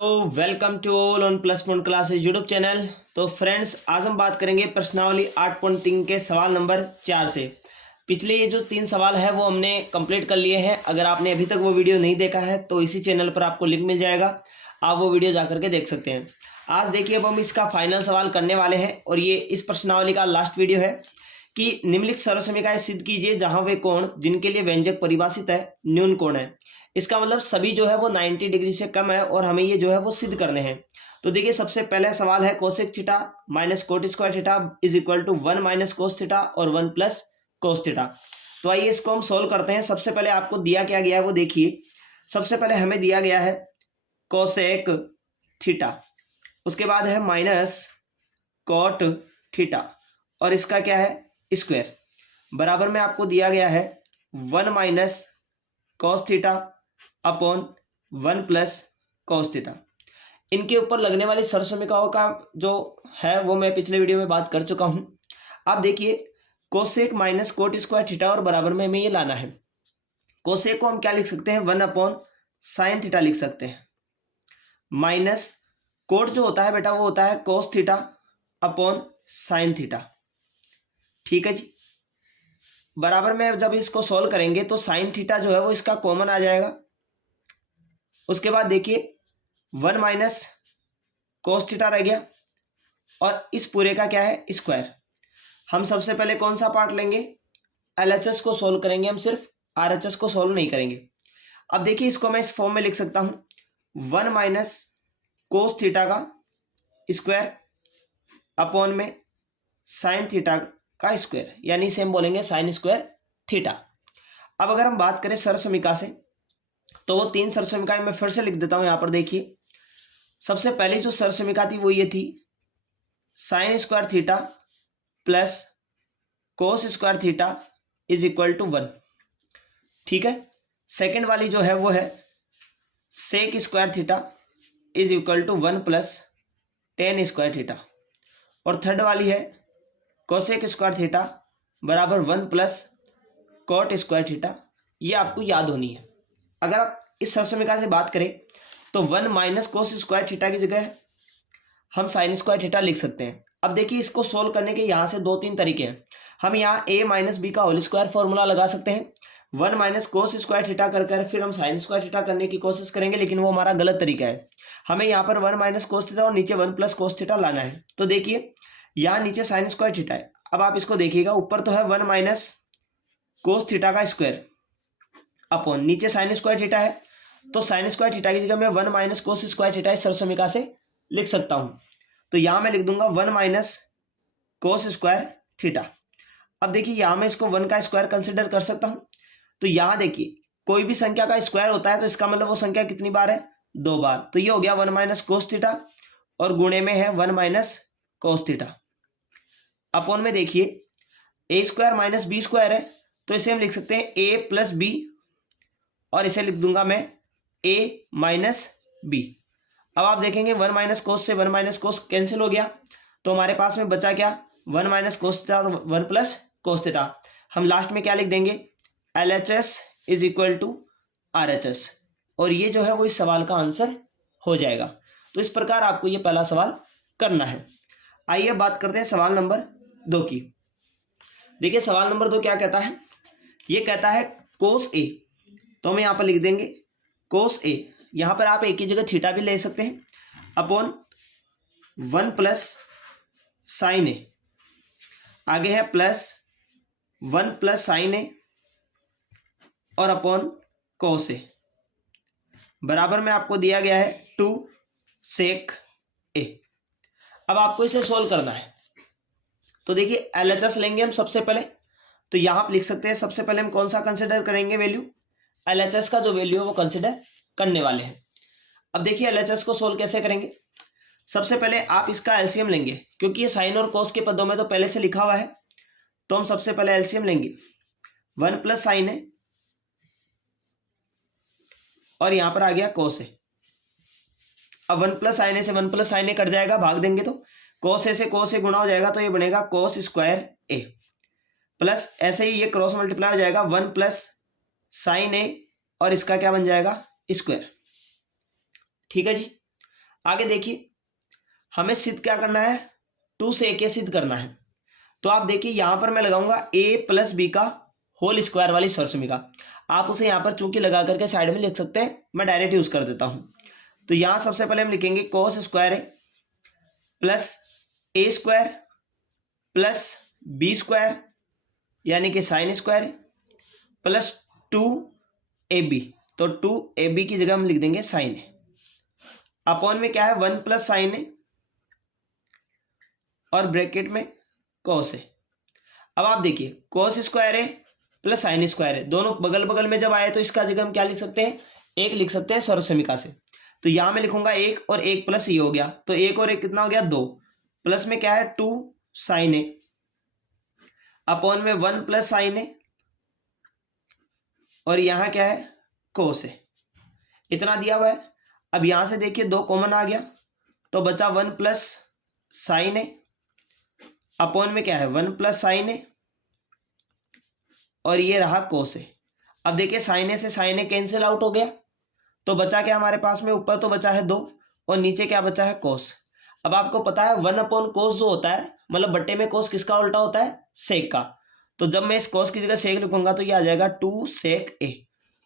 तो welcome to all on plus point classes YouTube channel. तो friends, आज हम बात करेंगे प्रश्नावली 8.3 के सवाल नंबर 4 से। पिछले ये जो 3 सवाल है वो हमने कंप्लीट कर लिए हैं। अगर आपने अभी तक वो वीडियो नहीं देखा है तो इसी चैनल पर आपको लिंक मिल जाएगा, आप वो वीडियो जा करके देख सकते हैं। आज देखिए, अब हम इसका फाइनल सवाल करने वाले हैं और ये इस प्रश्नावली का लास्ट वीडियो है कि निम्नलिखित सर्वसमीकरण सिद्ध कीजिए जहां वे कोण जिनके लिए व्यंजक परिभाषित है न्यून कोण है। इसका मतलब सभी जो है वो 90 डिग्री से कम है और हमें ये जो है वो सिद्ध करने हैं। तो देखिए, सबसे पहला सवाल है cosec theta minus cot square theta is equal to 1 minus cos theta और 1 प्लस कोस थीटा। तो आइए इसको हम सोल्व करते हैं। सबसे पहले आपको दिया क्या गया है वो देखिए। सबसे पहले हमें दिया गया है कोसेक थीटा, उसके बाद है माइनस कोट थीटा और इसका क्या है स्क्वायर, बराबर में आपको दिया गया है 1 minus cos theta upon 1 plus cos theta. इनके ऊपर लगने वाली सर्वसमीकरणों का जो है वो मैं पिछले वीडियो में बात कर चुका हूं। आप देखिए, cosec minus cot square theta और बराबर में हमें ये लाना है। कोसेक को हम क्या लिख सकते हैं, 1 अपॉन साइन थीटा लिख सकते हैं, माइनस कोट जो होता है बेटा वो होता है cos theta upon sine theta. ठीक है जी। बराबर में जब इसको सॉल्व करेंगे तो साइन थीटा जो है वो इसका कॉमन आ जाएगा। उसके बाद देखिए 1 माइनस कोस थीटा रह गया और इस पूरे का क्या है स्क्वायर। हम सबसे पहले कौन सा पार्ट लेंगे, एलएचएस को सॉल्व करेंगे, हम सिर्फ आरएचएस को सॉल्व नहीं करेंगे। अब देखिए, इसको मैं इस फॉर्म में लिख सकता हूं 1 माइनस कोस थीटा का स्क्वायर अपॉन में साइन थीटा का स्क्वायर, यानी इसे हम बोलेंगे साइन स्क्वायर थीटा। अब अगर हम बात करें सर्वसमीकरण से तो वो 3 सर्वसमीकरण मैं फिर से लिख देता हूं। यहां पर देखिए, सबसे पहले जो सर्वसमीकरण थी वो ये थी sine square theta plus cos square theta is equal to 1। ठीक है। सेकेंड वाली जो है वो है sec square theta is equal to 1 plus tan square theta और थर्ड वाली है कोसेक स्क्वायर थीटा बराबर 1 प्लस कॉट स्क्वायर थीटा। ये आपको याद होनी है। अगर आप इस सर्वसमीकरण से बात करें तो 1 माइनस कोस स्क्वायर थीटा की जगह हम साइन स्क्वायर थीटा लिख सकते हैं। अब देखिए, इसको सोल्व करने के यहाँ से 2-3 तरीके हैं। हम यहाँ a माइनस बी का होल स्क्वायर फॉर्मूला लगा सकते हैं। 1 माइनस कोस स्क्वायर थीटा कर फिर हम साइन स्क्वायर थीटा करने की कोशिश करेंगे, लेकिन वो हमारा गलत तरीका है। हमें यहाँ पर 1 माइनस कोस थीटा और नीचे 1 प्लस कोस थीटा लाना है। तो देखिए, यहाँ नीचे साइन स्क्वायर थीटा है। अब आप इसको देखिएगा, ऊपर तो है 1 माइनस कोस थीटा का स्क्वायर अपॉन नीचे साइन स्क्वायर थीटा है, तो साइन स्क्वायर थीटा की जगह मैं 1 माइनस कोस स्क्वायर थीटा इस सर्वसमीकरण से लिख सकता हूं। तो यहां मैं लिख दूंगा 1 माइनस कोस स्क्वायर थीटा। अब देखिए, यहां मैं इसको 1 का स्क्वायर कंसिडर कर सकता हूं। तो यहां देखिए, कोई भी संख्या का स्क्वायर होता है तो इसका मतलब वो संख्या कितनी बार है, 2 बार। तो ये हो गया 1 माइनस कोस थीटा और गुणे में है 1 माइनस कोस थीटा अपॉन में देखिए ए स्क्वायर माइनस बी स्क्वायर है, तो इसे हम लिख सकते हैं ए प्लस बी और इसे लिख दूंगा मैं a माइनस बी। अब आप देखेंगे 1 माइनस कोस से 1 माइनस कोस कैंसिल हो गया, तो हमारे पास में बचा क्या, 1 माइनस कोस थीटा और 1 प्लस कोस थीटा। हम लास्ट में क्या लिख देंगे, LHS is equal to RHS, और ये जो है वो इस सवाल का आंसर हो जाएगा। तो इस प्रकार आपको ये पहला सवाल करना है। आइए बात करते हैं सवाल नंबर 2 की। देखिए, सवाल नंबर 2 क्या कहता है, ये कहता है कोस ए, तो हम यहाँ पर लिख देंगे कोस ए। यहाँ पर आप ए की जगह थीटा भी ले सकते हैं, अपॉन 1 प्लस साइन ए, आगे है प्लस 1 प्लस साइन ए और अपॉन कोस ए, बराबर में आपको दिया गया है 2 सेक ए। अब आपको इसे सोल्व करना है। तो देखिए, LHS लेंगे हम सबसे पहले, तो यहाँ आप लिख सकते हैं सबसे पहले हम कौन सा कंसिडर करेंगे वैल्यू, LHS का जो वैल्यू है वो कंसिडर करने वाले हैं। अब देखिए, LHS को सोल्व कैसे करेंगे। सबसे पहले आप इसका एलसीएम लेंगे, क्योंकि ये साइन और कोस के पदों में तो पहले से लिखा हुआ है, तो हम सबसे पहले एलसीएम लेंगे 1 प्लस साइन है और यहां पर आ गया कोस है। अब 1 प्लस साइन ए से 1 प्लस साइन ए कट जाएगा, भाग देंगे तो कोस ए से कोस ए गुणा हो जाएगा, तो ये बनेगा कोस स्क्वायर ए, प्लस ऐसे ही ये क्रॉस मल्टीप्लाई हो जाएगा 1 प्लस साइन ए और इसका क्या बन जाएगा स्क्वायर। ठीक है जी। आगे देखिए, हमें सिद्ध क्या करना है, 2 से a के सिद्ध करना है। तो आप देखिए यहां पर मैं लगाऊंगा a प्लस बी का होल स्क्वायर वाली सरसमी आप उसे यहां पर चूंकि लगा करके साइड में लिख सकते हैं, मैं डायरेक्ट यूज कर देता हूं। तो यहां सबसे पहले हम लिखेंगे कोस स्क्वायर है प्लस ए स्क्वायर प्लस बी स्क्वायर यानी कि साइन स्क्वायर प्लस 2ab। तो 2ab की जगह हम लिख देंगे साइन है, अपॉन में क्या है 1 प्लस साइन है और ब्रैकेट में कोस है। अब आप देखिए कोस स्क्वायर है प्लस साइन स्क्वायर है, दोनों बगल बगल में जब आए तो इसका जगह हम क्या लिख सकते हैं, 1 लिख सकते हैं सर्वसमीका से। तो यहां मैं लिखूंगा 1 और 1 प्लस ये हो गया, तो 1 और 1 कितना हो गया 2, प्लस में क्या है 2 साइन है अपॉन में 1 प्लस साइन है और यहां क्या है कोस है, इतना दिया हुआ है। अब यहां से देखिए 2 कॉमन आ गया तो बचा 1 प्लस साइन है अपॉन में क्या है 1 प्लस साइन है और ये रहा कोस है। अब देखिए साइन ए से साइन ए कैंसिल आउट हो गया, तो बचा क्या हमारे पास में, ऊपर तो बचा है 2 और नीचे क्या बचा है कोस। अब आपको पता है 1 अपॉन कोस जो होता है, मतलब बट्टे में कोस किसका उल्टा होता है, सेक का। तो जब मैं इस कोस की जगह सेक लिखूंगा तो ये आ जाएगा 2 सेक ए।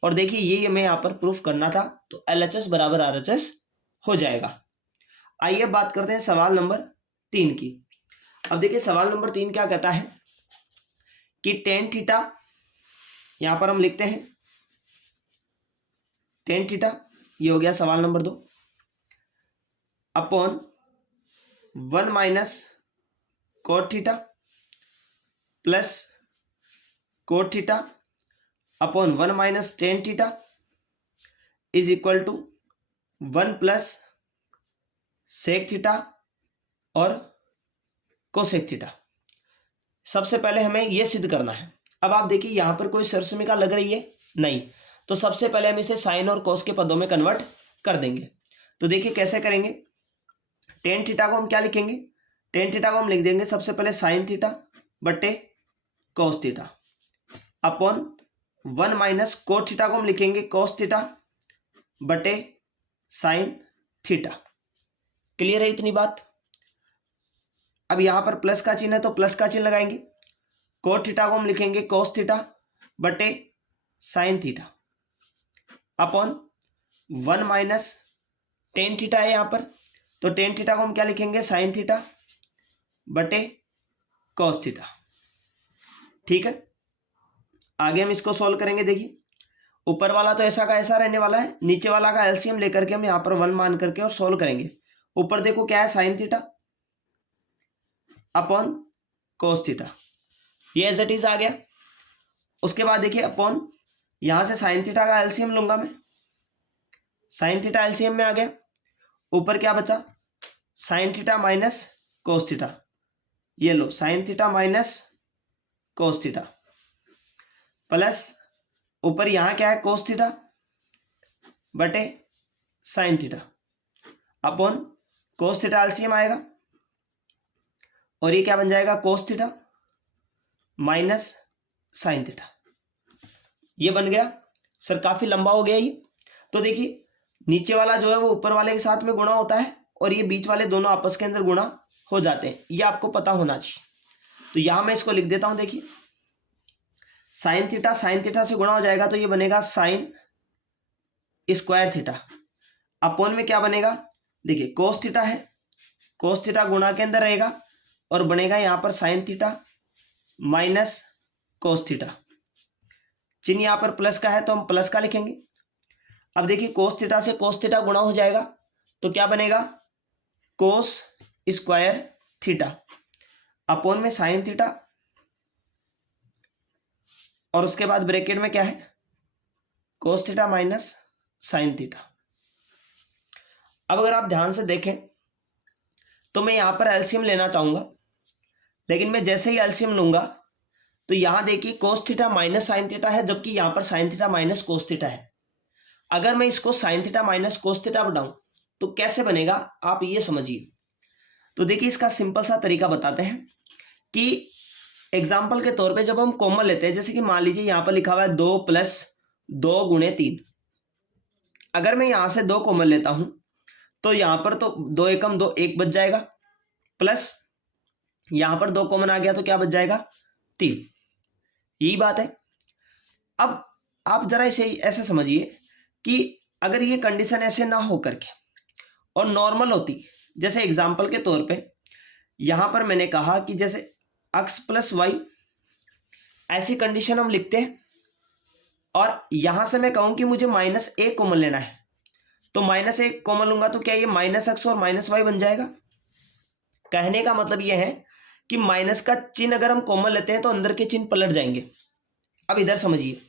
और देखिए ये मैं यहाँ पर प्रूफ करना था, तो LHS बराबर RHS हो जाएगा। आइए बात करते हैं सवाल नंबर 3 की। अब देखिए सवाल नंबर 3 क्या कहता है कि टेन थीटा, यहां पर हम लिखते हैं टेन थीटा, ये हो गया सवाल number 2, upon 1 minus cot theta plus cot theta upon 1 minus tan theta is equal to 1 plus sec theta और कोसेक थीटा। सबसे पहले हमें यह सिद्ध करना है। अब आप देखिए यहां पर कोई सरसमीका लग रही है नहीं, तो सबसे पहले हम इसे साइन और कोस के पदों में कन्वर्ट कर देंगे। तो देखिए कैसे करेंगे, टेन थीटा को हम क्या लिखेंगे, टेन थीटा को हम लिख देंगे सबसे पहले साइन थीटा बटे cos theta upon 1 minus cot theta को हम लिखेंगे कोस थीटा बटे साइन थीटा। क्लियर है इतनी बात। अब यहां पर प्लस का चिन्ह है तो प्लस का चिन्ह लगाएंगे, कोट थीटा को हम लिखेंगे कोस थीटा बटे sine theta upon 1 minus tan theta है यहां पर, तो टेन थीटा को हम क्या लिखेंगे साइन थीटा बटे कोस थीटा। ठीक है, आगे हम इसको सॉल्व करेंगे। देखिए ऊपर वाला तो ऐसा का ऐसा रहने वाला है, नीचे वाला का एलसीएम लेकर के हम यहाँ पर 1 मान करके और सॉल्व करेंगे। ऊपर देखो क्या है sign theta upon cos theta, ये एज इट इज आ गया। उसके बाद देखिए अपॉन यहां से साइन थीटा का एलसीएम लूंगा मैं, साइन थीटा एलसीएम में आ गया, ऊपर क्या बचा sine theta minus cos theta, ये लो sine theta minus cos theta plus ऊपर यहां क्या है कोस थीटा बटे sine theta upon cos theta LCM आएगा और ये क्या बन जाएगा cos theta minus sine theta. ये बन गया। सर काफी लंबा हो गया ये। तो देखिए नीचे वाला जो है वो ऊपर वाले के साथ में गुणा होता है और ये बीच वाले दोनों आपस के अंदर गुणा हो जाते हैं, ये आपको पता होना चाहिए। तो यहां मैं इसको लिख देता हूं। देखिए साइन थीटा से गुणा हो जाएगा तो ये बनेगा साइन स्क्वायर थीटा अपॉन में क्या बनेगा, देखिए कोस थीटा है, कोस थीटा गुणा के अंदर रहेगा और बनेगा यहां पर sign theta minus cos theta. चिन्ह यहां पर प्लस का है तो हम प्लस का लिखेंगे। अब देखिए कोस थीटा से कोस थीटा गुणा हो जाएगा तो क्या बनेगा कोस स्क्वायर थीटा अपॉन में साइन थीटा और उसके बाद ब्रैकेट में क्या है cos theta minus sine theta. अब अगर आप ध्यान से देखें तो मैं यहां पर एलसीएम लेना चाहूंगा, लेकिन मैं जैसे ही एलसीएम लूंगा तो यहां देखिए कोस थीटा माइनस साइन थीटा है, जबकि यहां पर sign theta minus cos theta है। अगर मैं इसको sign theta minus cos theta बनाऊं तो कैसे बनेगा आप ये समझिए। तो देखिए इसका सिंपल सा तरीका बताते हैं कि एग्जाम्पल के तौर पे जब हम कॉमन लेते हैं, जैसे कि मान लीजिए यहां पर लिखा हुआ है 2 + 2 × 3, अगर मैं यहां से 2 कॉमन लेता हूं तो यहाँ पर तो 2 एकम 2 1 बच जाएगा, प्लस यहाँ पर 2 कॉमन आ गया तो क्या बच जाएगा 3। यही बात है। अब आप जरा इसे ऐसे समझिए कि अगर ये कंडीशन ऐसे ना हो करके और नॉर्मल होती, जैसे एग्जाम्पल के तौर पे यहाँ पर मैंने कहा कि जैसे x प्लस वाई, ऐसी कंडीशन हम लिखते हैं और यहां से मैं कहूं कि मुझे -1 कॉमन लेना है, तो -1 कॉमन लूंगा तो क्या ये -x और -y बन जाएगा। कहने का मतलब ये है कि माइनस का चिन्ह अगर हम कॉमन लेते हैं तो अंदर के चिन्ह पलट जाएंगे। अब इधर समझिए,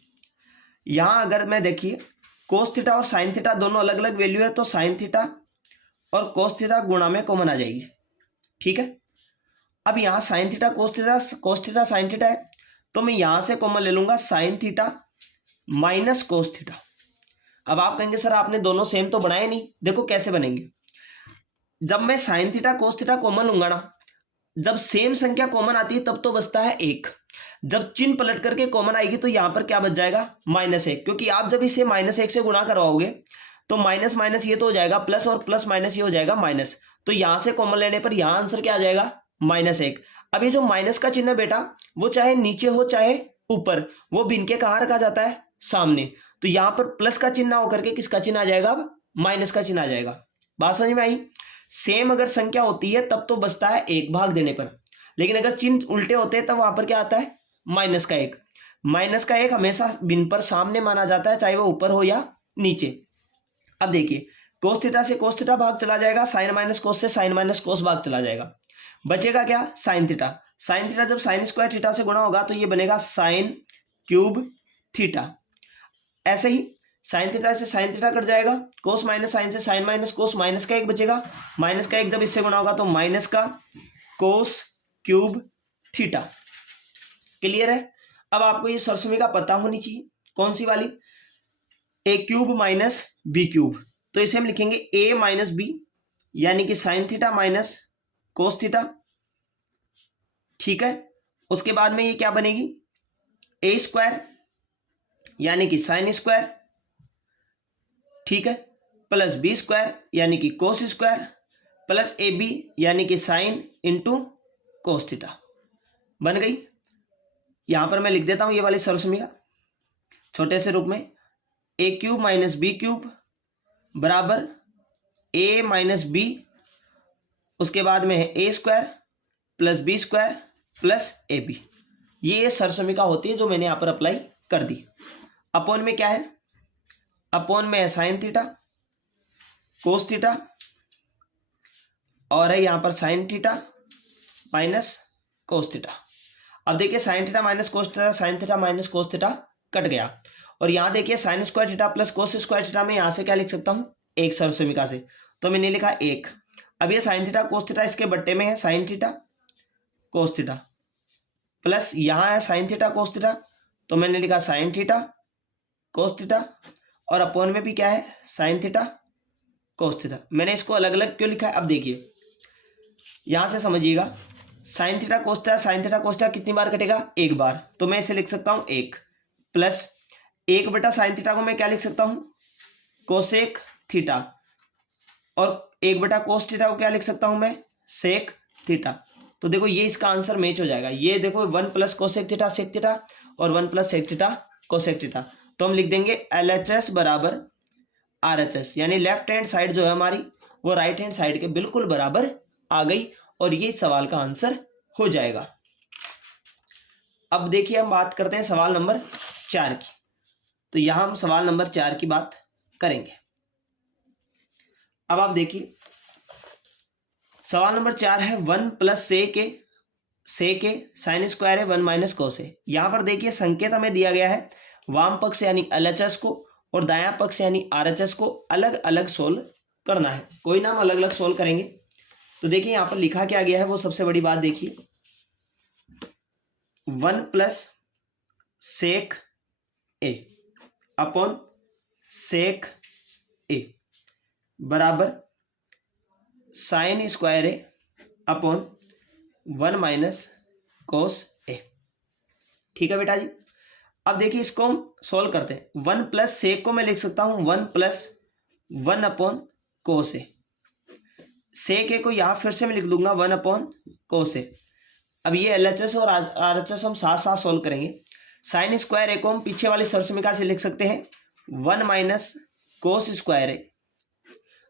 यहां अगर मैं देखिए कोस थीटा और साइन थीटा दोनों अलग अलग वैल्यू है, तो साइन थीटा और कोस थीटा गुणा में कॉमन आ जाएगी, ठीक है। अब यहाँ sine theta cos theta sine theta है, तो मैं यहां से कॉमन ले लूंगा sign theta minus cos theta. अब आप कहेंगे सर आपने दोनों सेम तो बनाए नहीं, देखो कैसे बनेंगे। जब मैं sine theta cos theta common लूंगा ना, जब सेम संख्या कॉमन आती है तब तो बचता है 1, जब चिन्ह पलट करके कॉमन आएगी तो यहां पर क्या बच जाएगा -1, क्योंकि आप जब इसे -1 से गुणा करवाओगे तो माइनस माइनस ये तो हो जाएगा प्लस और प्लस माइनस ये हो जाएगा माइनस, तो यहां से कॉमन लेने पर यहां आंसर क्या आ जाएगा -1। अब ये जो माइनस का चिन्ह बेटा वो चाहे नीचे हो चाहे ऊपर, वो भिन्न के कहां रखा जाता है सामने, तो यहां पर प्लस का चिन्ह होकर के किसका चिन्ह आ जाएगा, अब माइनस का चिन्ह आ जाएगा। बात समझ में आई। सेम अगर संख्या होती है तब तो बचता है 1 भाग देने पर, लेकिन अगर चिन्ह उल्टे होते हैं तब वहां पर क्या आता है -1। -1 हमेशा भिन्न पर सामने माना जाता है, चाहे वो ऊपर हो या नीचे। अब देखिए कोस थीटा से कोस थीटा भाग चला जाएगा, साइन माइनस कोस से साइन माइनस कोस भाग चला जाएगा, बचेगा क्या साइन थीटा। साइन थीटा जब साइन स्क्वायर थीटा से गुणा होगा तो ये बनेगा साइन क्यूब थीटा। ऐसे ही साइन थीटा से साइन थीटा कट जाएगा, कोस माइनस साइन से साइन माइनस कोस, माइनस का 1 बचेगा, माइनस का 1 जब इससे गुणा होगा तो माइनस का कोस क्यूब थीटा। क्लियर है। अब आपको ये सरसमी का पता होनी चाहिए, कौन सी वाली, ए क्यूब माइनस बी क्यूब, तो इसे हम लिखेंगे ए माइनस बी, यानी कि sign theta minus cos theta, ठीक है। उसके बाद में ये क्या बनेगी ए स्क्वायर यानी कि साइन स्क्वायर, ठीक है, प्लस बी स्क्वायर यानी कि cos square, plus a b यानी कि साइन इंटू कोस थीटा। बन गई। यहां पर मैं लिख देता हूं ये वाली सरसमी छोटे से रूप में, a cube minus b cube बराबर ए माइनस बी, उसके बाद में है a square plus b square plus a b. ये सरसमिका होती है जो मैंने यहां पर अप्लाई कर दी। अपॉन में क्या है, अपॉन में है साइन थीटा कोस थीटा और है यहां पर sign theta minus cos theta. अब देखिए sign theta minus cos theta, sign theta minus cos theta cut गया, और यहां देखिए sign square theta plus cos square theta में यहां से क्या लिख सकता हूं 1 सरसमिका से, तो मैंने लिखा 1। अब ये साइन थीटा कोस थीटा इसके बट्टे में है sine theta cos theta, plus यहां है साइन थीटा कोस थीटा, तो मैंने लिखा साइन थीटा कोस थीटा, और अपॉन में भी क्या है साइन थीटा कोस थीटा। मैंने इसको अलग अलग क्यों लिखा है, अब देखिए यहां से समझिएगा, sine theta cos theta sine theta cos theta कितनी बार कटेगा 1 बार, तो मैं इसे लिख सकता हूं 1 प्लस 1 बटा साइन थीटा को मैं क्या लिख सकता हूं कोसेक थीटा, और 1 बटा कोस थीटा को क्या लिख सकता हूं मैं सेक थीटा। तो देखो ये इसका आंसर मैच हो जाएगा, ये देखो 1 plus cosec theta sec theta और 1 plus sec theta cosec theta, तो हम लिख देंगे LHS बराबर RHS, यानी लेफ्ट हैंड साइड जो है हमारी वो राइट हैंड साइड के बिल्कुल बराबर आ गई, और ये सवाल का आंसर हो जाएगा। अब देखिए हम बात करते हैं सवाल नंबर 4 की, तो यहां हम सवाल नंबर 4 की बात करेंगे। अब आप देखिए सवाल नंबर 4 है 1 प्लस से के साइन स्क्वायर है 1 माइनस कोस है। यहां पर देखिए संकेत हमें दिया गया है वाम पक्ष यानी LHS को और दायां पक्ष यानी RHS को अलग अलग सोल्व करना है, कोई नाम अलग अलग सोल्व करेंगे। तो देखिए यहां पर लिखा क्या गया है वो सबसे बड़ी बात देखिए, 1 प्लस सेक ए अपॉन सेक ए बराबर साइन स्क्वायर ए अपॉन 1 माइनस कोस ए। ठीक है बेटा जी। अब देखिए इसको हम सॉल्व करते हैं। 1 प्लस सेक को मैं लिख सकता हूं 1 प्लस 1 अपॉन कोस ए, सेक ए को यहाँ फिर से मैं लिख दूंगा 1/cos ए। अब ये LHS और RHS हम साथ साथ सोल्व करेंगे। साइन स्क्वायर ए को हम पीछे वाली सरसमीका से लिख सकते हैं 1 - cos स्क्वायर ए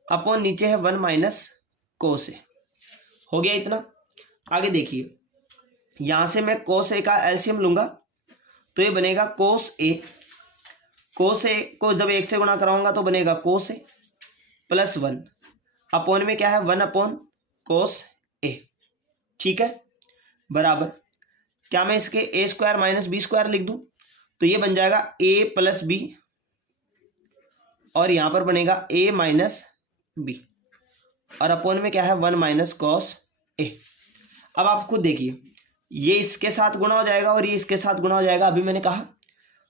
अपॉन नीचे है 1 - cos ए। हो गया इतना। आगे देखिए, यहाँ से मैं cos ए का एलसीएम लूंगा तो ये बनेगा cos ए। cos ए को जब 1 से गुणा कराऊंगा तो बनेगा cos ए प्लस 1 अपॉन में क्या है 1/cos ए। ठीक है, बराबर क्या मैं इसके a square minus b square लिख दूं तो ये बन जाएगा a प्लस बी और यहां पर बनेगा a माइनस बी और अपॉन में क्या है 1 - cos ए। अब आप खुद देखिए, ये इसके साथ गुणा हो जाएगा और ये इसके साथ गुणा हो जाएगा, अभी मैंने कहा।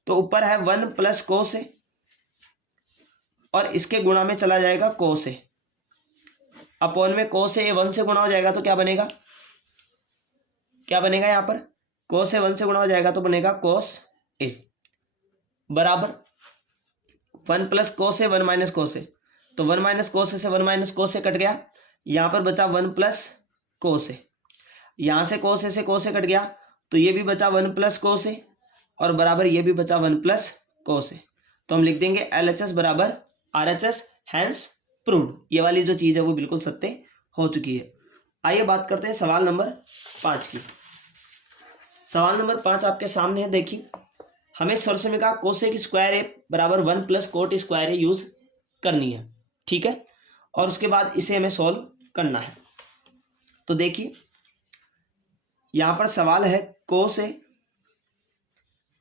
तो ऊपर है 1 + cos ए और इसके गुणा में चला जाएगा cos ए अपॉन में cos ए 1 से गुणा हो जाएगा तो क्या बनेगा, क्या बनेगा यहाँ पर cos ए 1 से गुणा हो जाएगा तो बनेगा cos ए बराबर 1 + cos ए 1 - cos ए। तो 1 - cos ए से 1 - cos ए कट गया, यहाँ पर बचा 1 + cos ए। यहाँ से cos ए से cos ए कट गया तो ये भी बचा 1 + cos ए और बराबर ये भी बचा 1 + cos ए। तो हम लिख देंगे LHS बराबर RHS, हैंस प्रूव्ड। ये वाली जो चीज़ है वो बिल्कुल सत्य हो चुकी है। आइए बात करते हैं सवाल नंबर 5 की। सवाल नंबर 5 आपके सामने है। देखिए, हमें सरसमीका कोसेक स्क्वायर ए बराबर 1 + कोट स्क्वायर ए यूज करनी है। ठीक है, और उसके बाद इसे हमें सॉल्व करना है। तो देखिए, यहां पर सवाल है कोस ए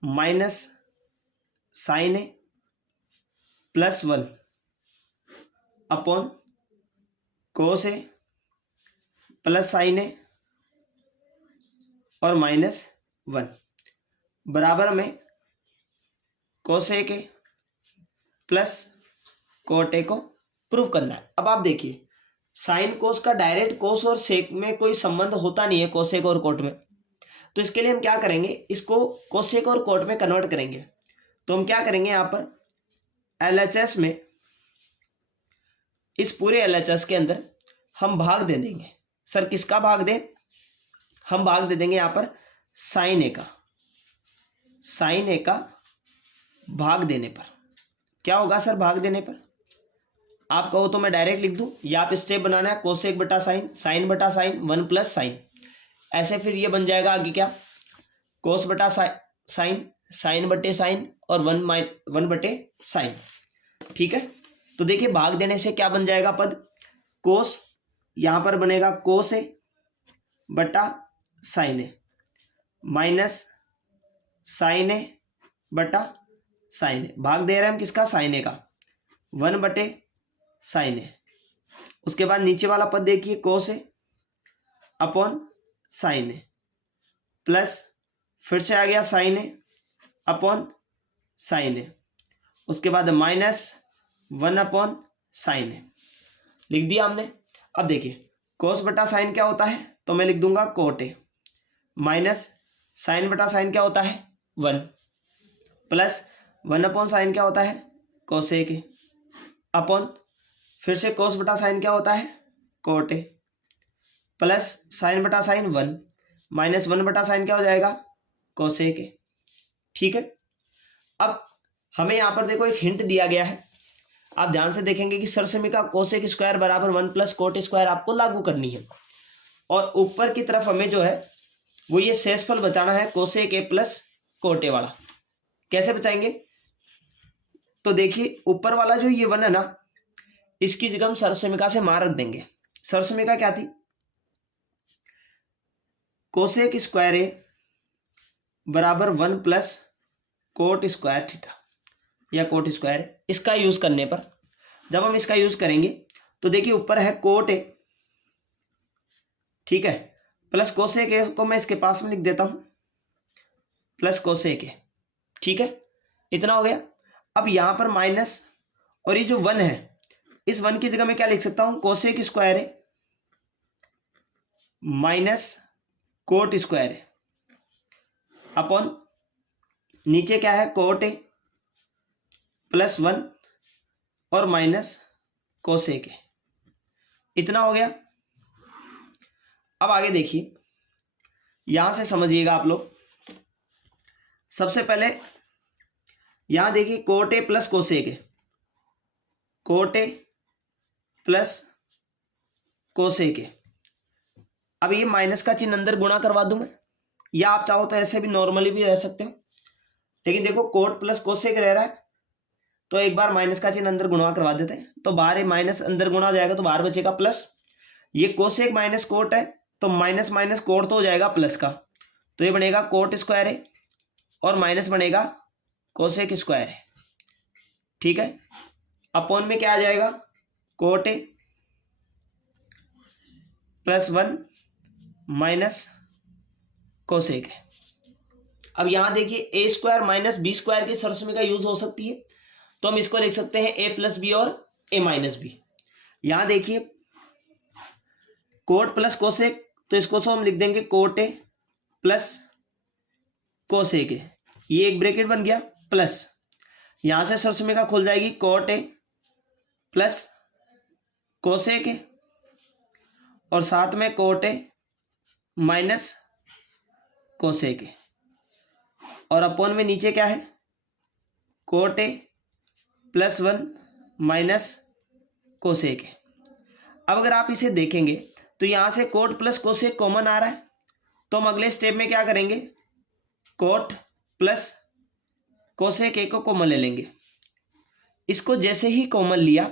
minus sign a plus 1 upon cos a plus sign ए और -1 बराबर में cosec A plus cot A को प्रूव करना है। अब आप देखिए, साइन कोस का डायरेक्ट कोस और सेक में कोई संबंध होता नहीं है कोसेक और कोट में। तो इसके लिए हम क्या करेंगे, इसको कोसेक और कोट में कन्वर्ट करेंगे। तो हम क्या करेंगे, यहाँ पर LHS में, इस पूरे LHS के अंदर हम भाग दे देंगे। सर किसका भाग दें, हम भाग दे देंगे यहाँ पर साइन ए का। साइन ए का भाग देने पर क्या होगा सर, भाग देने पर आप कहो तो मैं डायरेक्ट लिख दूं, या आप स्टेप बनाना है कोसेक बटा साइन, साइन बटा साइन, 1 + साइन, ऐसे फिर ये बन जाएगा आगे क्या, कोस बटा साइन, साइन बटे साइन और 1 बटे साइन। ठीक है, तो देखिए भाग देने से क्या बन जाएगा पद, कोस यहां पर बनेगा कोस ए बटा साइन ए माइनस साइन ए बटा साइन ए। भाग दे रहे हैं हम किसका, साइन ए का, 1 बटे साइन ए। उसके बाद नीचे वाला पद देखिए कोस ए अपॉन साइन ए प्लस फिर से आ गया साइन ए अपॉन साइन ए। उसके बाद -1 अपॉन साइन ए लिख दिया हमने। अब देखिए कोस बटा साइन क्या होता है, तो मैं लिख दूंगा कोट ए माइनस साइन बटा साइन क्या होता है 1 प्लस 1 अपॉन साइन क्या होता है कोसेक ए अपॉन फिर से कोस बटा साइन क्या होता है कोट ए प्लस साइन बटा साइन 1 माइनस 1 बटा साइन क्या हो जाएगा कोसेक ए। ठीक है, अब हमें यहाँ पर देखो एक हिंट दिया गया है, आप ध्यान से देखेंगे कि सरसमीका कोसेक स्क्वायर बराबर 1 + कोट स्क्वायर आपको लागू करनी है और ऊपर की तरफ हमें जो है वो ये शेषफल बचाना है cosec A plus cot A वाला। कैसे बचाएंगे, तो देखिए ऊपर वाला जो ये 1 है ना, इसकी जगह हम सरसमीका से मान रख देंगे। सरसमीका क्या थी, कोसेक स्क्वायर ए बराबर 1 + कोट स्क्वायर थीटा या कोट स्क्वायर। इसका यूज करने पर जब हम इसका यूज करेंगे तो देखिए ऊपर है कोट ए, ठीक है, प्लस कोसेक ए को मैं इसके पास में लिख देता हूं प्लस कोसेक ए। ठीक है, इतना हो गया। अब यहां पर माइनस और ये जो 1 है, इस 1 की जगह मैं क्या लिख सकता हूं, कोसेक स्क्वायर ए माइनस कोट स्क्वायर ए अपॉन नीचे क्या है कोट ए प्लस 1 और माइनस कोसेक ए। इतना हो गया। अब आगे देखिए, यहां से समझिएगा आप लोग। सबसे पहले यहां देखिए कोट ए प्लस कोसेक है, कोट ए प्लस कोसेक है। अब ये माइनस का चिन्ह अंदर गुणा करवा दूं मैं, या आप चाहो तो ऐसे भी नॉर्मली भी रह सकते हो, लेकिन देखो कोट प्लस कोसेक रह रहा है तो एक बार माइनस का चिन्ह अंदर गुणा करवा देते हैं, तो बाहर ये माइनस अंदर गुणा हो जाएगा तो बाहर बचेगा प्लस। ये कोसेक माइनस कोट है तो माइनस माइनस कोट तो हो जाएगा प्लस का, तो ये बनेगा कोट स्क्वायर है और माइनस बनेगा कोसेक स्क्वायर है। ठीक है, अपॉन में क्या आ जाएगा, cot A plus 1 minus cosec है। अब यहां देखिए ए स्क्वायर माइनस बी स्क्वायर की सरसमी का यूज हो सकती है, तो हम इसको लिख सकते हैं ए प्लस बी और ए माइनस बी। यहां देखिए कोट प्लस कोसेक, तो इसको हम लिख देंगे कोट ए प्लस कोसेक है, ये एक ब्रैकेट बन गया प्लस, यहां से सरसमी का खुल जाएगी कोट ए प्लस कोसेक है और साथ में कोट ए माइनस कोसेक है, और अपॉन में नीचे क्या है, cot A plus 1 minus cosec है। अब अगर आप इसे देखेंगे तो यहां से कोट प्लस कोसेक कॉमन आ रहा है, तो हम अगले स्टेप में क्या करेंगे, कोट प्लस कोसेक ए को कॉमन ले लेंगे। इसको जैसे ही कॉमन लिया,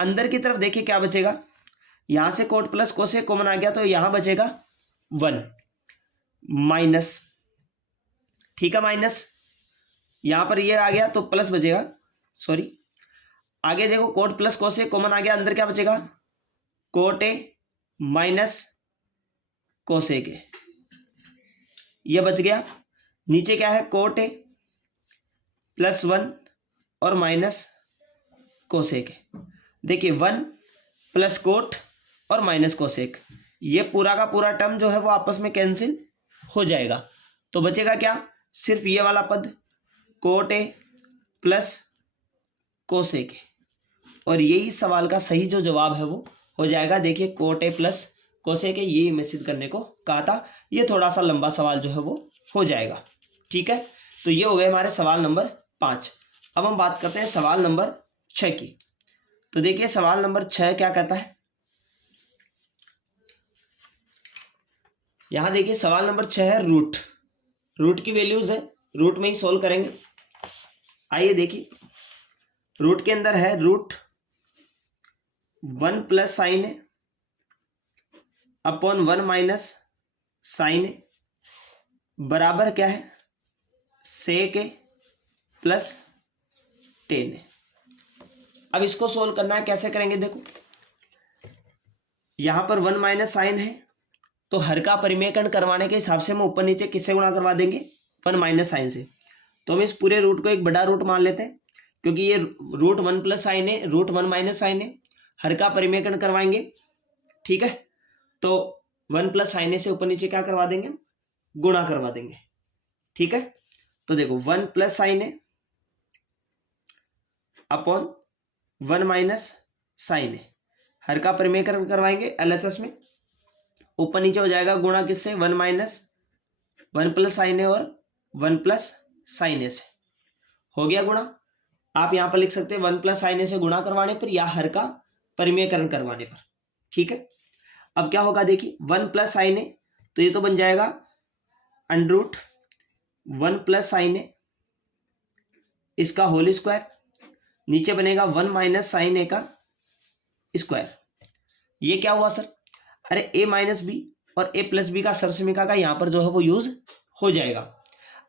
अंदर की तरफ देखिए क्या बचेगा, यहां से कोट प्लस कोसेक कॉमन आ गया तो यहां बचेगा 1 माइनस, ठीक है, माइनस यहां पर ये आ गया तो प्लस बचेगा, सॉरी आगे देखो कोट प्लस कोसेक कॉमन आ गया, अंदर क्या बचेगा, कोट ए माइनस कोसेक ए, ये बच गया। नीचे क्या है, कोट ए प्लस 1 और माइनस कोसेक है। देखिए 1 प्लस कोट और माइनस कोसेक, ये पूरा का पूरा टर्म जो है वो आपस में कैंसिल हो जाएगा, तो बचेगा क्या, सिर्फ ये वाला पद कोट ए प्लस कोसेक ए, और यही सवाल का सही जो जवाब है वो हो जाएगा। देखिए कोट ए प्लस कोसेक ए, ये मैं सिद्ध करने को कहा था, ये थोड़ा सा लंबा सवाल जो है वो हो जाएगा। ठीक है, तो ये हो गए हमारे सवाल नंबर 5। अब हम बात करते हैं सवाल नंबर 6 की। तो देखिए सवाल नंबर 6 क्या कहता है, यहां देखिए सवाल नंबर 6 है रूट, रूट की वैल्यूज है, रूट में ही सोल्व करेंगे। आइए देखिए, रूट के अंदर है रूट 1 प्लस साइन है अपॉन 1 माइनस साइन है बराबर क्या है, सेक है प्लस 10 है। अब इसको सोल्व करना है, कैसे करेंगे, देखो यहां पर 1 माइनस साइन है तो हर का परिमेयकरण करवाने के हिसाब से हम ऊपर नीचे किससे गुणा करवा देंगे, 1 माइनस साइन से। तो हम इस पूरे रूट को एक बड़ा रूट मान लेते हैं, क्योंकि ये रूट 1 प्लस साइन है, रूट 1 माइनस साइन है, हर का परिमेयकरण करवाएंगे। ठीक है, तो 1 प्लस साइन से ऊपर नीचे क्या करवा देंगे, गुणा करवा देंगे। ठीक है, तो देखो 1 प्लस साइन है अपॉन 1 माइनस साइन है, हर का परिमेयकरण करवाएंगे LHS में, ऊपर नीचे हो जाएगा गुणा किससे, 1 माइनस 1 प्लस साइन है और 1 प्लस साइन से, हो गया गुणा। आप यहां पर लिख सकते हैं 1 प्लस साइन से गुणा करवाने पर या हर का परिमेयकरण करवाने पर। ठीक है, अब क्या होगा, देखिए 1 प्लस साइन है तो ये तो बन जाएगा अंडर रूट 1 प्लस साइन है इसका होल स्क्वायर, नीचे बनेगा 1 माइनस साइन ए का स्क्वायर। ये क्या हुआ सर, अरे a माइनस बी और a प्लस बी का सरसमिका का यहाँ पर जो है वो यूज हो जाएगा।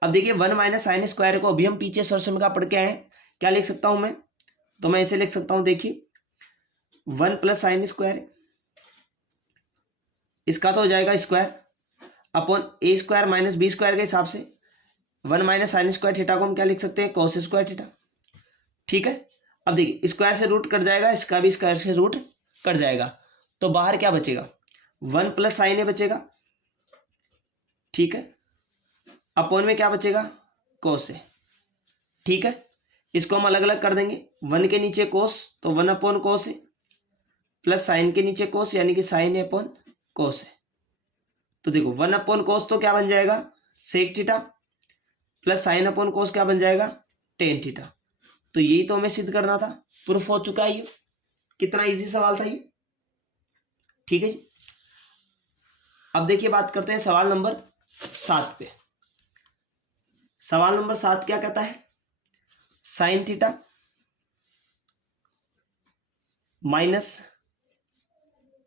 अब देखिए 1 माइनस साइन स्क्वायर को अभी हम पीछे सरसमिका पढ़ के आए, क्या लिख सकता हूं मैं, तो मैं इसे लिख सकता हूं, देखिए 1 प्लस साइन स्क्वायर इसका तो हो जाएगा स्क्वायर अपॉन ए स्क्वायर माइनस बी स्क्वायर के हिसाब से 1 माइनस साइन स्क्वायर थीटा को हम क्या लिख सकते हैं, कॉस स्क्वायर थीटा। ठीक है, अब देखिए स्क्वायर से रूट कट जाएगा, इसका भी स्क्वायर से रूट कट जाएगा, तो बाहर क्या बचेगा, 1 प्लस साइन ए बचेगा। ठीक है, अपॉन में क्या बचेगा, कोस ए। ठीक है, इसको हम अलग अलग कर देंगे, 1 के नीचे कोस तो 1 upon cos a plus sign के नीचे कोस यानी कि साइन ए अपॉन कोस ए। तो देखो 1/cos तो क्या बन जाएगा सेक थीटा, प्लस sin/cos क्या बन जाएगा टेन थीटा। तो यही तो हमें सिद्ध करना था, प्रूफ हो चुका है ये। कितना इजी सवाल था ये, ठीक है जी। अब देखिए बात करते हैं सवाल नंबर 7 पे। सवाल नंबर 7 क्या कहता है, sign theta minus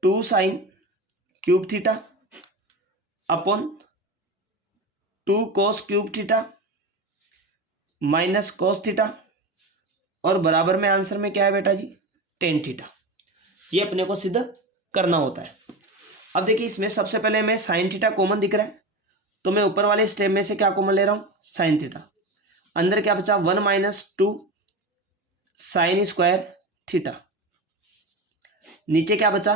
2 sine cube theta upon 2 cos cube theta minus cos theta और बराबर में आंसर में क्या है बेटा जी टेन थीटा। ये अपने को सिद्ध करना होता है। अब देखिए इसमें सबसे पहले मैं साइन थीटा कॉमन दिख रहा है, तो मैं ऊपर वाले स्टेप में से क्या कॉमन ले रहा हूं साइन थीटा। अंदर क्या बचा 1 - 2 साइन स्क्वायर थीटा। नीचे क्या बचा,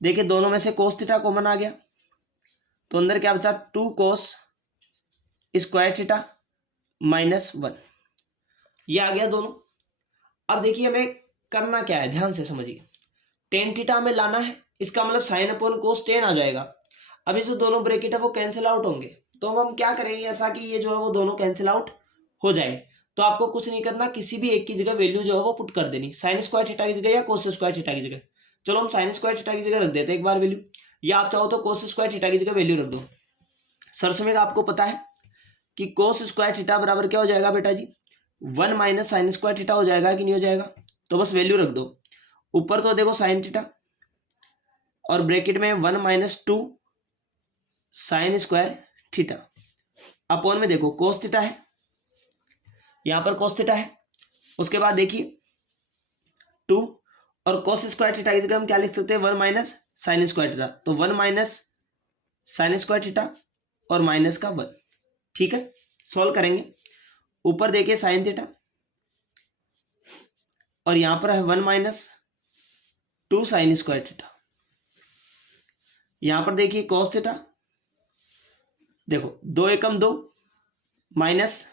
देखिए दोनों में से कोस थीटा कॉमन आ गया, तो अंदर क्या बचा 2 cos स्क्वायर थीटा -1, ये आ गया दोनों। अब देखिए हमें करना क्या है, ध्यान से समझिए। टेन थीटा हमें लाना है, इसका मतलब sin/cos 10 आ जाएगा। अभी जो दोनों ब्रैकेट है वो कैंसिल आउट होंगे, तो हम क्या करेंगे ऐसा कि ये जो है वो दोनों कैंसिल आउट हो जाए। तो आपको कुछ नहीं करना, किसी भी एक की जगह वैल्यू जो है वो पुट कर देनी, साइन स्क्वायर थीटा की जगह या कोस स्क्वायर थीटा की जगह। चलो हम साइन स्क्वायर थीटा की जगह रख देते हैं एक बार वैल्यू, या आप चाहो तो कोस स्क्वायर थीटा की जगह वैल्यू रख दो। सरसमें आपको पता है कि कोस स्क्वायर थीटा बराबर क्या हो जाएगा बेटा जी 1 - साइन स्क्वायर थीटा हो जाएगा कि नहीं हो जाएगा। तो बस वैल्यू रख दो, ऊपर तो देखो साइन थीटा और ब्रैकेट में 1 - 2 साइन स्क्वायर थीटा अपॉन में देखो कोस थीटा है, यहां पर कोस थीटा है। उसके बाद देखिए 2 और कोस स्क्वायर थीटा की जगह हम क्या लिख सकते हैं 1 - साइन स्क्वायर थीटा, तो 1 - साइन स्क्वायर थीटा और माइनस का 1, ठीक है। सॉल्व करेंगे, ऊपर देखिए साइन थीटा और यहां पर है 1 - 2 साइन स्क्वायर थीटा। यहां पर देखिए कॉस थीटा, देखो 2 एकम 2 माइनस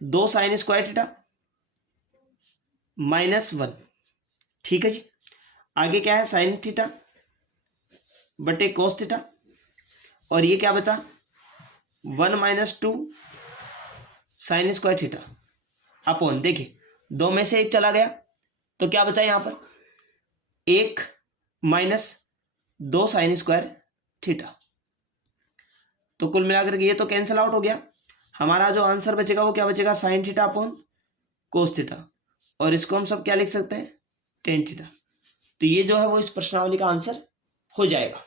2 साइन स्क्वायर थीटा -1, ठीक है जी। आगे क्या है साइन थीटा बटे कॉस थीटा और ये क्या बचा 1 - 2 साइन स्क्वायर थीटा अपॉन, देखिए 2 में से 1 चला गया तो क्या बचा यहां पर 1 - 2 साइन स्क्वायर थीटा। तो कुल मिलाकर के ये तो कैंसिल आउट हो गया, हमारा जो आंसर बचेगा वो क्या बचेगा sign theta upon cos theta, और इसको हम सब क्या लिख सकते हैं टेन थीटा। तो ये जो है वो इस प्रश्नावली का आंसर हो जाएगा,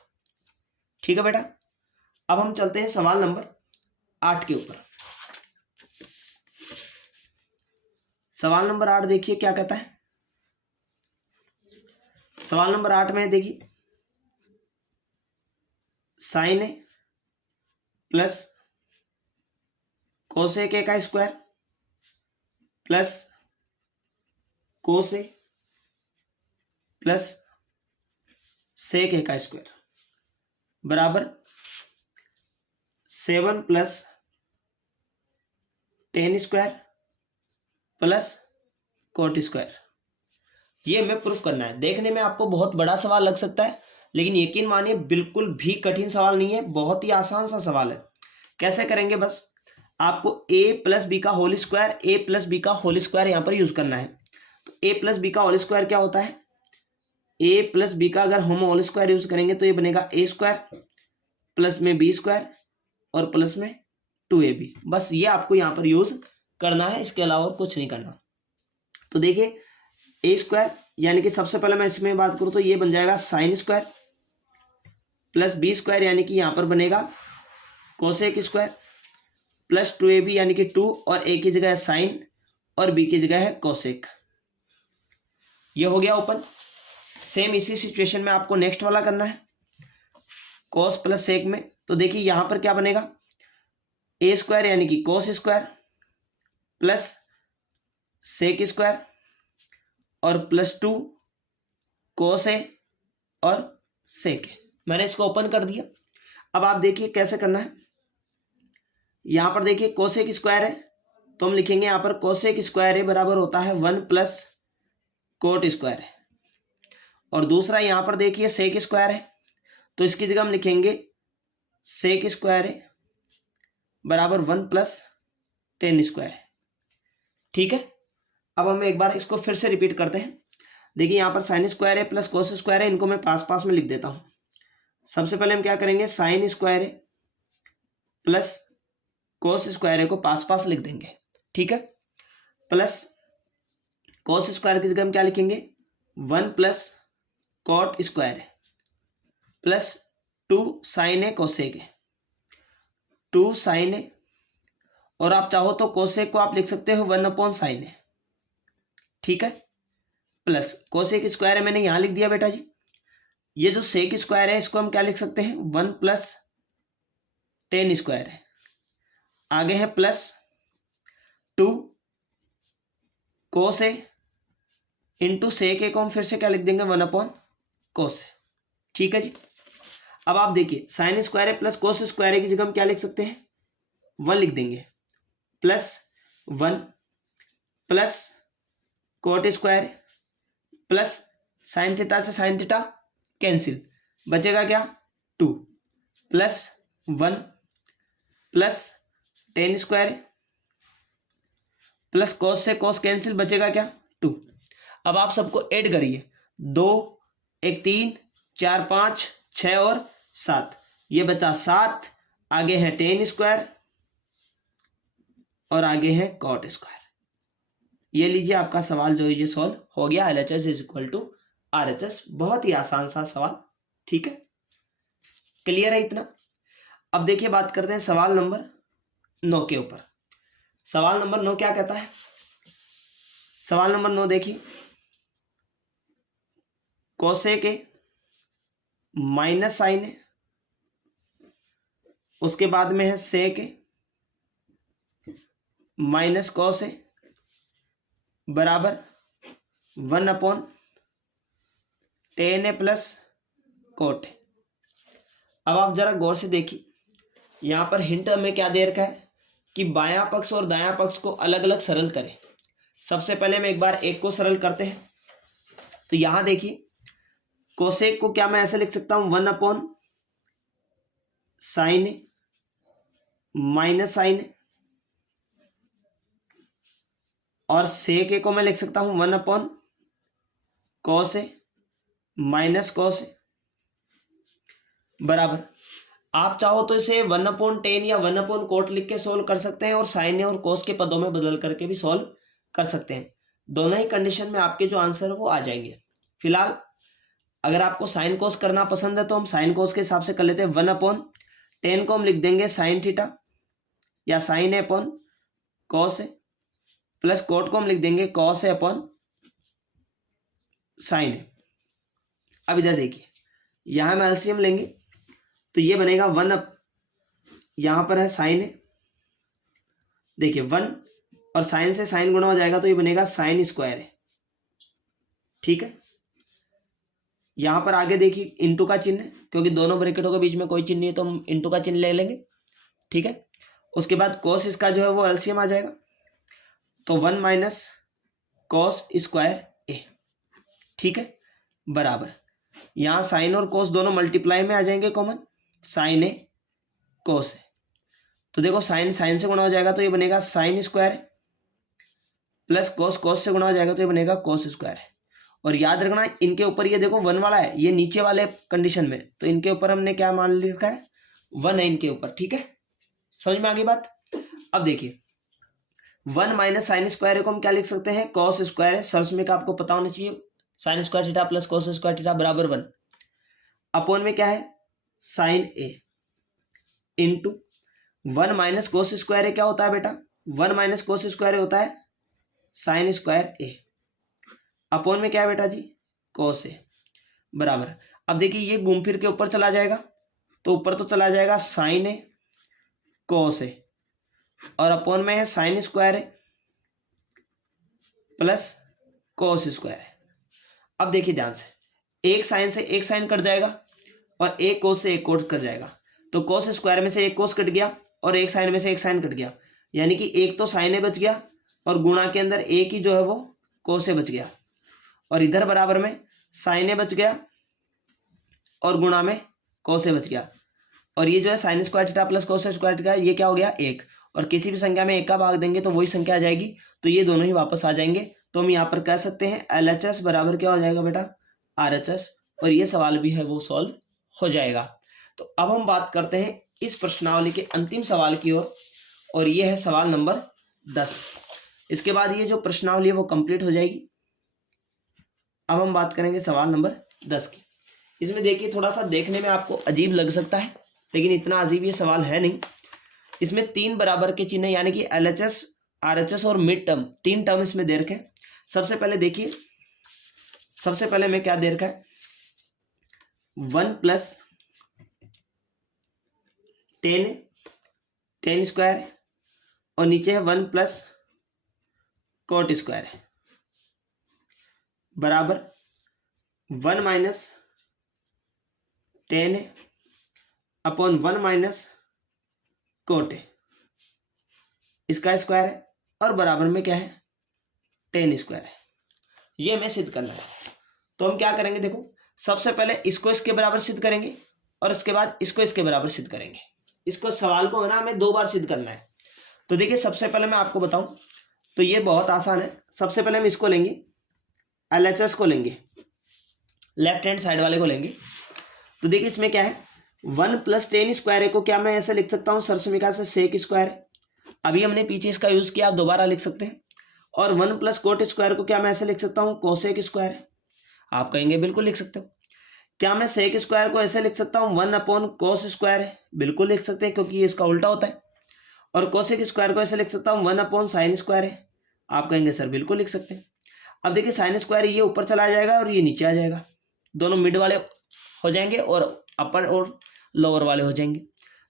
ठीक है बेटा। अब हम चलते हैं सवाल नंबर 8 के ऊपर। सवाल नंबर 8 देखिए क्या कहता है। सवाल नंबर 8 में देखिए sine a plus cosec a का square plus cos a plus sec a का स्क्वायर बराबर 7 + 10 स्क्वायर प्लस कोट स्क्वायर। ये हमें प्रूफ करना है। देखने में आपको बहुत बड़ा सवाल लग सकता है, लेकिन यकीन मानिए बिल्कुल भी कठिन सवाल नहीं है, बहुत ही आसान सा सवाल है। कैसे करेंगे, बस आपको a + b का होल स्क्वायर a + b का होल स्क्वायर यहाँ पर यूज करना है। तो a + b का होल स्क्वायर क्या होता है, a + b का अगर हम होल स्क्वायर यूज करेंगे तो ये बनेगा a² प्लस में b² और प्लस में 2ab। बस ये आपको यहाँ पर यूज करना है, इसके अलावा कुछ नहीं करना। तो देखिए a² यानी कि सबसे पहले मैं इसमें बात करूं तो ये बन जाएगा साइन स्क्वायर प्लस b² यानी कि यहाँ पर बनेगा कोसेक स्क्वायर प्लस 2ab यानी कि 2 और a की जगह है साइन और b की जगह है कोसेक। ये हो गया ओपन। सेम इसी सिचुएशन में आपको नेक्स्ट वाला करना है कोस प्लस सेक में। तो देखिए यहां पर क्या बनेगा a² यानी कि cos square plus sec square और प्लस 2 कोस ए और सेक ए। मैंने इसको ओपन कर दिया। अब आप देखिए कैसे करना है। यहां पर देखिए कोसेक स्क्वायर है तो हम लिखेंगे यहां पर कोसेक स्क्वायर ए बराबर होता है 1 + कोट स्क्वायर है, और दूसरा यहां पर देखिए सेक स्क्वायर है तो इसकी जगह हम लिखेंगे सेक स्क्वायर ए बराबर 1 प्लस टेन स्क्वायर है। ठीक है, अब हम एक बार इसको फिर से रिपीट करते हैं। देखिए यहाँ पर साइन स्क्वायर ए प्लस कोस स्क्वायर है, इनको मैं पास पास में लिख देता हूँ। सबसे पहले हम क्या करेंगे, साइन स्क्वायर ए प्लस कोस स्क्वायर ए को पास पास लिख देंगे। ठीक है, प्लस कोस स्क्वायर की जगह हम क्या लिखेंगे, 1 प्लस कॉट स्क्वायर है प्लस 2 साइन ए कोसेक है, 2 साइन ए, और आप चाहो तो कोसेक को आप लिख सकते हो 1 अपॉन साइन ए। ठीक है, प्लस कोसेक स्क्वायर है मैंने यहां लिख दिया बेटा जी। ये जो सेक स्क्वायर है इसको हम क्या लिख सकते हैं, 1 प्लस टेन स्क्वायर है। आगे है प्लस 2 कोस ए इंटू सेक ए को हम फिर से क्या लिख देंगे, 1 अपॉन कोस ए। ठीक है जी, अब आप देखिए साइन स्क्वायर है प्लस कोस स्क्वायर है की जगह हम क्या लिख सकते हैं, 1 लिख देंगे, plus 1 plus coat square plus sine theta से साइन थीटा कैंसिल, बचेगा क्या 2 plus 1 plus tan square plus कोस से कोस कैंसिल, बचेगा क्या 2। अब आप सबको ऐड करिए, 2 1 3 4 5 6 और 7, ये बचा 7, आगे है टेन स्क्वायर और आगे है कॉट स्क्वायर। ये लीजिए आपका सवाल जो है ये सॉल्व हो गया। LHS is equal to RHS, बहुत ही आसान सा सवाल। ठीक है, क्लियर है इतना। अब देखिए बात करते हैं सवाल नंबर 9 के ऊपर। सवाल नंबर 9 क्या कहता है, सवाल नंबर 9 देखिए, कोसेक ए माइनस साइन है, उसके बाद में है सेक ए माइनस कॉस ए बराबर 1 upon ten A plus cot A. अब आप जरा गौर से देखिए, यहां पर हिंट हमें क्या दे रखा है कि बायां पक्ष और दायां पक्ष को अलग अलग सरल करें। सबसे पहले हम एक बार एक को सरल करते हैं। तो यहां देखिए कोसेक को क्या मैं ऐसे लिख सकता हूं, 1 अपॉन साइन ए माइनस साइन ए, और सेक ए को मैं लिख सकता हूं 1 upon cos A minus cos A बराबर, आप चाहो तो इसे 1 अपॉन टेन या 1 अपॉन कोट लिख के सोल्व कर सकते हैं, और साइन ए और कोस के पदों में बदल करके भी सोल्व कर सकते हैं। दोनों ही कंडीशन में आपके जो आंसर है वो आ जाएंगे। फिलहाल अगर आपको साइन कोस करना पसंद है तो हम साइन कोस के हिसाब से कर लेते हैं। 1 अपॉन टेन को हम लिख देंगे साइन थीटा या sign A upon cos A, plus coat को हम लिख देंगे कॉस ए अपॉन साइन ए। अब इधर देखिए, यहां हम एलसीएम लेंगे तो ये बनेगा 1 अप, यहां पर है साइन ए, देखिए 1 और साइन से साइन गुणा हो जाएगा तो ये बनेगा साइन स्क्वायर है। ठीक है, यहां पर आगे देखिए इंटू का चिन्ह है, क्योंकि दोनों ब्रैकेटों के बीच में कोई चिन्ह नहीं है तो हम इंटू का चिन्ह ले लेंगे। ठीक है, उसके बाद कोस इसका जो है वो एलसीएम आ जाएगा, तो 1 माइनस कोस स्क्वायर ए। ठीक है, बराबर यहां साइन और कोस दोनों मल्टीप्लाई में आ जाएंगे कॉमन, साइन ए कोस ए। तो देखो साइन साइन से गुणा हो जाएगा तो ये बनेगा साइन स्क्वायर प्लस कोस कोस से गुणा हो जाएगा तो ये बनेगा कोस स्क्वायर है। और याद रखना इनके ऊपर ये देखो 1 वाला है, ये नीचे वाले कंडीशन में, तो इनके ऊपर हमने क्या मान लिखा है, 1 है इनके ऊपर। ठीक है, समझ में आ गई बात। अब देखिए 1 माइनस साइन स्क्वायर को हम क्या लिख सकते हैं, कॉस स्क्वायर है। सर्च में का आपको पता होना चाहिए, sign square theta plus cos square theta बराबर 1 अपॉन में क्या है साइन ए इंटू 1 माइनस कोस स्क्वायर ए क्या होता है बेटा, 1 माइनस कोस स्क्वायर ए होता है साइन स्क्वायर ए, अपॉन में क्या है बेटा जी कोस ए बराबर। अब देखिए ये घूम फिर के ऊपर चला जाएगा तो ऊपर तो चला जाएगा साइन ए कोस ए, और अपॉन में है साइन स्क्वायर ए प्लस कोस स्क्वायर है। अब देखिए ध्यान से, एक साइन कट जाएगा और एक कोस से एक कोस कट जाएगा, तो कोस स्क्वायर में से एक कोस कट गया और एक साइन में से एक साइन कट गया, यानी कि एक तो साइन ए बच गया और गुणा के अंदर एक ही जो है वो कोस ए बच गया, और इधर बराबर में साइन ए बच गया और गुणा में कोस ए बच गया। और ये जो है sign square theta plus cos square theta, ये क्या हो गया 1, और किसी भी संख्या में 1 का भाग देंगे तो वही संख्या आ जाएगी, तो ये दोनों ही वापस आ जाएंगे। तो हम यहाँ पर कह सकते हैं LHS बराबर क्या हो जाएगा बेटा RHS, और ये सवाल भी है वो सॉल्व हो जाएगा। तो अब हम बात करते हैं इस प्रश्नावली के अंतिम सवाल की ओर, और ये है सवाल नंबर 10। इसके बाद ये जो प्रश्नावली है वो कंप्लीट हो जाएगी। अब हम बात करेंगे सवाल नंबर 10 की। इसमें देखिए थोड़ा सा देखने में आपको अजीब लग सकता है, लेकिन इतना अजीब ये सवाल है नहीं। इसमें 3 बराबर के चिन्ह यानी कि LHS RHS और मिड टर्म, 3 टर्म इसमें दे रखे हैं। सबसे पहले देखिए, सबसे पहले में क्या दे रखा है 1 + 10 स्क्वायर, और नीचे है 1 + cot स्क्वायर बराबर 1 - 10 अपॉन 1 - cot इसका स्क्वायर है, और बराबर में क्या है 10 स्क्वायर है। ये हमें सिद्ध करना है। तो हम क्या करेंगे, देखो सबसे पहले इसको इसके बराबर सिद्ध करेंगे, और इसके बाद इसको इसके बराबर सिद्ध करेंगे। इसको सवाल को है ना हमें 2 बार सिद्ध करना है। तो देखिए सबसे पहले मैं आपको बताऊं तो ये बहुत आसान है। सबसे पहले हम इसको लेंगे, LHS को लेंगे, लेफ्ट हैंड साइड वाले को लेंगे। तो देखिए इसमें क्या है 1 + 10 स्क्वायर को क्या मैं ऐसे लिख सकता हूँ सरसमिका से सेक स्क्वायर, अभी हमने पीछे इसका यूज किया, आप दोबारा लिख सकते हैं। और 1 + cot स्क्वायर को क्या मैं ऐसे लिख सकता हूँ कोसेक स्क्वायर, आप कहेंगे बिल्कुल लिख सकते हो। क्या मैं सेक स्क्वायर को ऐसे लिख सकता हूँ 1/cos स्क्वायर है, बिल्कुल लिख सकते हैं क्योंकि ये इसका उल्टा होता है। और कोसेक स्क्वायर को ऐसे लिख सकता हूँ 1/sin स्क्वायर है, आप कहेंगे सर बिल्कुल लिख सकते हैं। अब देखिए साइन स्क्वायर ये ऊपर चला जाएगा और ये नीचे आ जाएगा, दोनों मिड वाले हो जाएंगे और अपर और लोअर वाले हो जाएंगे।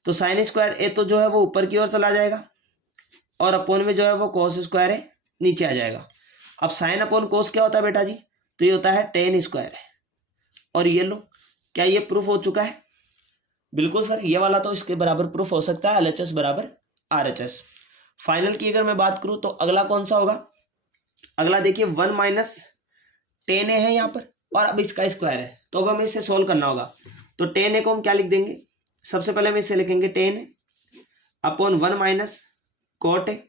तो साइन स्क्वायर ए तो जो है वो ऊपर की ओर चला जाएगा, और अपोन में जो है वो कोस स्क्वायर है नीचे आ जाएगा। अब साइन अपॉन कोस क्या होता है बेटा जी, तो ये होता है 10 स्क्वायर है। और ये लो, क्या ये प्रूफ हो चुका है? बिल्कुल सर, ये वाला तो इसके बराबर प्रूफ हो सकता है, LHS बराबर RHS। फाइनल की अगर मैं बात करूं तो अगला कौन सा होगा? अगला देखिए 1 - 10 है यहाँ पर, और अब इसका स्क्वायर है, तो अब हमें इसे सोल्व करना होगा। तो 10 को हम क्या लिख देंगे, सबसे पहले हम इसे लिखेंगे 10 अपॉन 1 - cot है,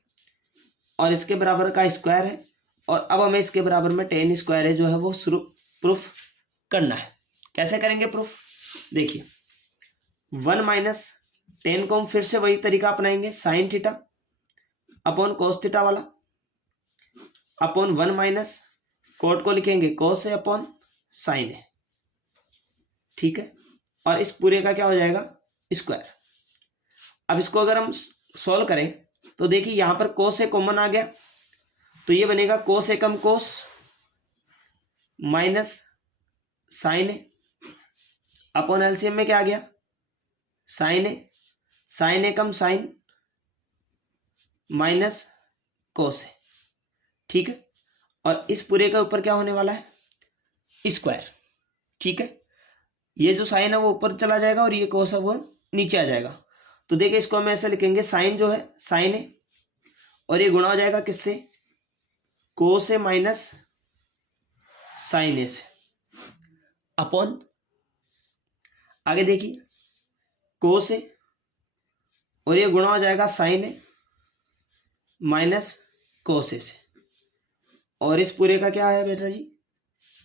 और इसके बराबर का स्क्वायर है। और अब हमें इसके बराबर में 10 स्क्वायर है जो है वो प्रूफ करना है। कैसे करेंगे प्रूफ? देखिए 1 - 10 को हम फिर से वही तरीका अपनाएंगे, sign theta upon cos theta वाला, अपॉन 1 - cot को लिखेंगे कोस है अपॉन साइन है, ठीक है। और इस पूरे का क्या हो जाएगा स्क्वायर। अब इसको अगर हम सॉल्व करें तो देखिए यहां पर कोस है कॉमन आ गया, तो ये बनेगा कोस एकम कोस माइनस साइन है अपॉन एलसीएम में क्या आ गया साइन है, साइन एकम साइन माइनस कोस है, ठीक है। और इस पूरे के ऊपर क्या होने वाला है स्क्वायर, ठीक है। ये जो साइन है वो ऊपर चला जाएगा और ये कोस है वो नीचे आ जाएगा। तो देखिए इसको हम ऐसे लिखेंगे, साइन जो है साइन है और ये गुणा हो जाएगा किससे, कोस है माइनस साइन ए से, अपॉन आगे देखिए कोस है और ये गुणा हो जाएगा साइन है माइनस कोस ए से, और इस पूरे का क्या है बेटा जी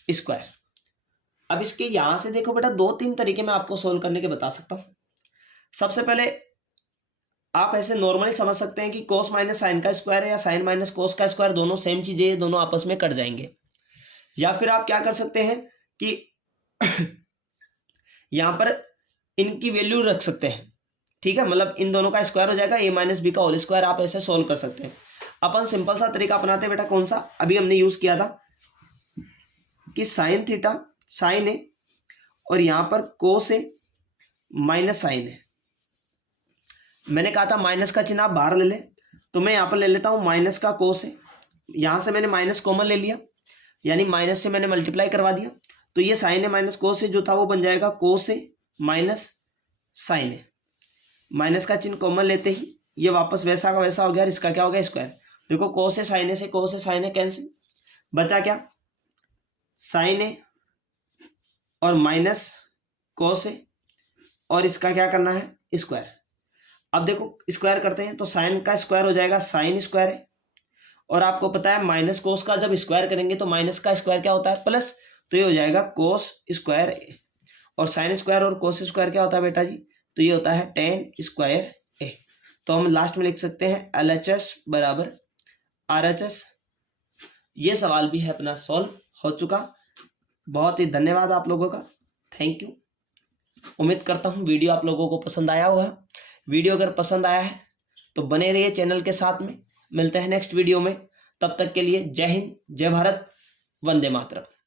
स्क्वायर। अब इसके यहां से देखो बेटा 2-3 तरीके मैं आपको सोल्व करने के बता सकता हूं। सबसे पहले आप ऐसे नॉर्मली समझ सकते हैं कि कोस माइनस साइन का स्क्वायर है या साइन माइनस कोस का स्क्वायर, दोनों सेम चीजें हैं, दोनों आपस में कट जाएंगे। या फिर आप क्या कर सकते हैं कि यहां पर इनकी वैल्यू रख सकते हैं, ठीक है, मतलब इन दोनों का स्क्वायर हो जाएगा a माइनस बी का होल स्क्वायर, आप ऐसे सोल्व कर सकते हैं। अपन सिंपल सा तरीका अपनाते हैं बेटा, कौन सा अभी हमने यूज किया था कि साइन थीटा साइन है और यहां पर कोस है माइनस साइन है। मैंने कहा था माइनस का चिन्ह आप बाहर ले ले, तो मैं यहां पर ले लेता हूं माइनस का कोस है, यहां से मैंने माइनस कॉमन ले लिया, यानी माइनस से मैंने मल्टीप्लाई करवा दिया, तो ये साइन है माइनस कोस है जो था वो बन जाएगा कोस है माइनस साइन है। माइनस का चिन्ह कॉमन लेते ही ये वापस वैसा का वैसा हो गया, इसका क्या हो गया स्क्वायर। देखो कोस है साइन से कोस है साइन है कैंसिल, बचा क्या साइन है और माइनस कोस है और इसका क्या करना है, स्क्वायर। अब देखो स्क्वायर करते हैं तो साइन का स्क्वायर हो जाएगा साइन स्क्वायर है, और आपको पता है माइनस कोस का जब स्क्वायर करेंगे तो माइनस का स्क्वायर क्या होता है, प्लस, तो ये हो जाएगा कोस स्क्वायर ए। और साइन स्क्वायर और कोस स्क्वायर क्या होता है बेटा जी, तो ये होता है टेन स्क्वायर ए। तो हम लास्ट में लिख सकते हैं LHS बराबर RHS। ये सवाल भी है अपना सॉल्व हो चुका। बहुत ही धन्यवाद आप लोगों का, थैंक यू। उम्मीद करता हूँ वीडियो आप लोगों को पसंद आया होगा। वीडियो अगर पसंद आया है तो बने रहिए चैनल के साथ में। मिलते हैं नेक्स्ट वीडियो में, तब तक के लिए जय हिंद, जय भारत, वंदे मातरम।